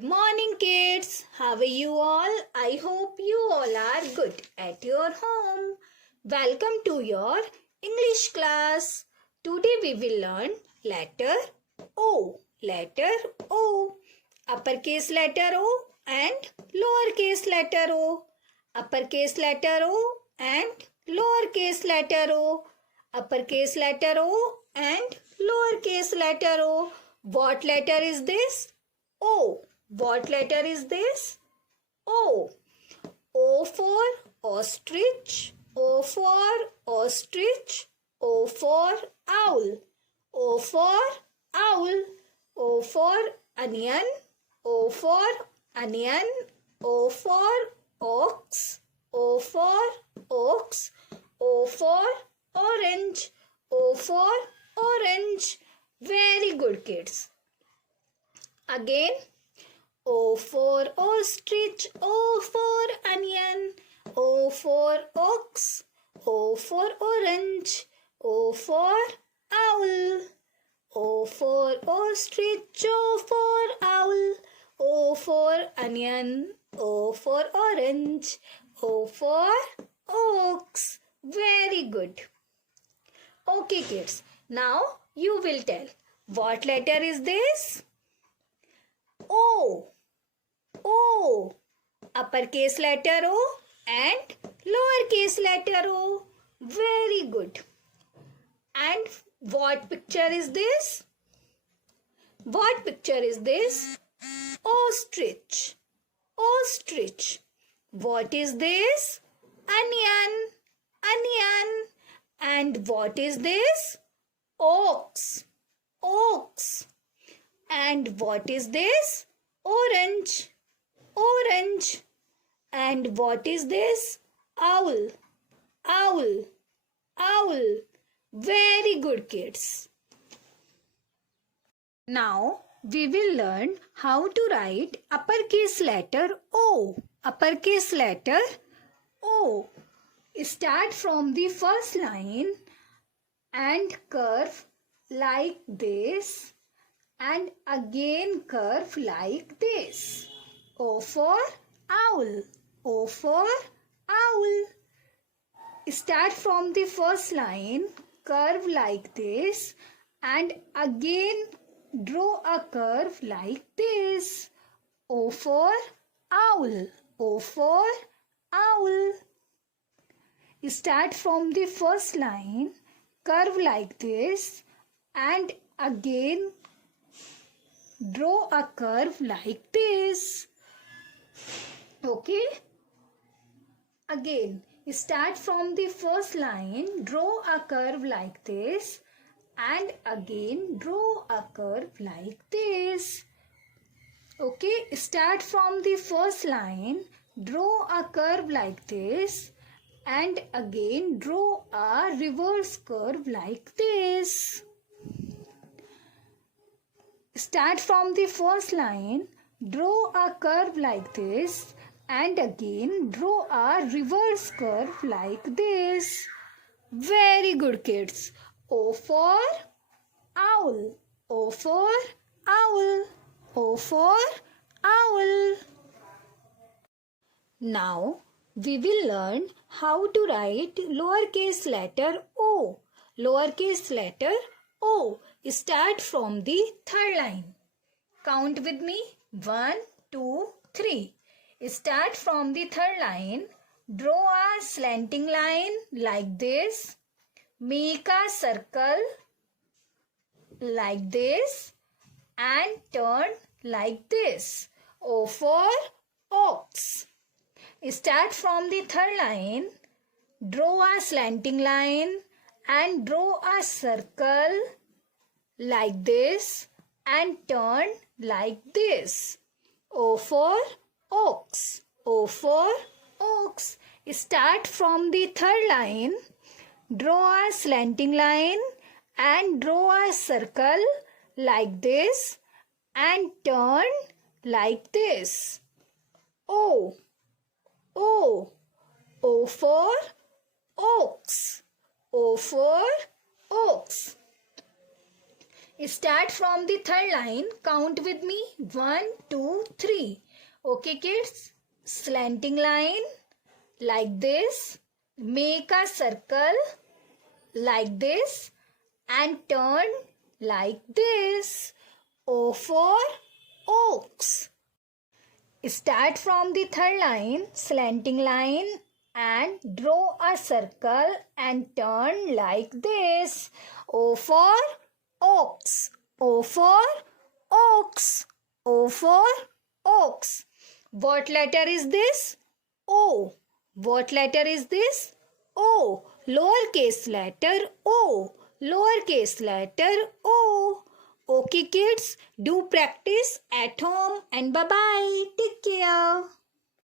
Morning kids, how are you all? I hope you all are good at your home. Welcome to your English class. Today we will learn letter O. Letter O. Uppercase letter O and lowercase letter O. Uppercase letter O and lowercase letter O. Uppercase letter O and lowercase letter O. What letter is this? O. What letter is this? O. O for ostrich. O for ostrich. O for owl. O for owl. O for onion. O for onion. O for ox. O for ox. O for orange. O for orange. Very good kids. Again. O for ostrich, O for onion, O for ox, O for orange, O for owl, O for ostrich, O for owl, O for onion, O for orange, O for ox. Very good. Okay kids, now you will tell what letter is this? O. O. Uppercase letter O and lowercase letter O. Very good. And what picture is this? What picture is this? Ostrich. Ostrich. What is this? Onion. Onion. And what is this? Ox. Ox. And what is this? Orange. Orange. And what is this? Owl. Owl. Owl. Very good kids. Now we will learn how to write uppercase letter O. Uppercase letter O. Start from the first line and curve like this. And again curve like this. O for owl. O for owl. Start from the first line, curve like this, and again draw a curve like this. O for owl. O for owl. Start from the first line, curve like this, and again draw a curve like this. Okay. Again, start from the first line, draw a curve like this, and again draw a curve like this. Okay. Start from the first line, draw a curve like this, and again draw a reverse curve like this. Start from the first line, draw a curve like this, and again draw a reverse curve like this. Very good kids. O for owl. O for owl. O for owl. Now we will learn how to write lowercase letter O. Lowercase letter O. Start from the third line. Count with me. 1, 2, 3. Start from the third line. Draw a slanting line like this. Make a circle like this. And turn like this. O for ox. Start from the third line. Draw a slanting line and draw a circle like this and turn like this. O for ox. O for ox. Start from the third line. Draw a slanting line and draw a circle like this and turn like this. O. O. O for ox. O for ox. Start from the third line. Count with me. 1, 2, 3. Okay, kids. Slanting line like this. Make a circle like this and turn like this. O for oaks. Start from the third line, slanting line, and draw a circle and turn like this. O for oaks. O for oaks. O for oaks. What letter is this? O. What letter is this? O. Lowercase letter O. Lowercase letter O. Okay, kids, do practice at home and bye-bye. Take care.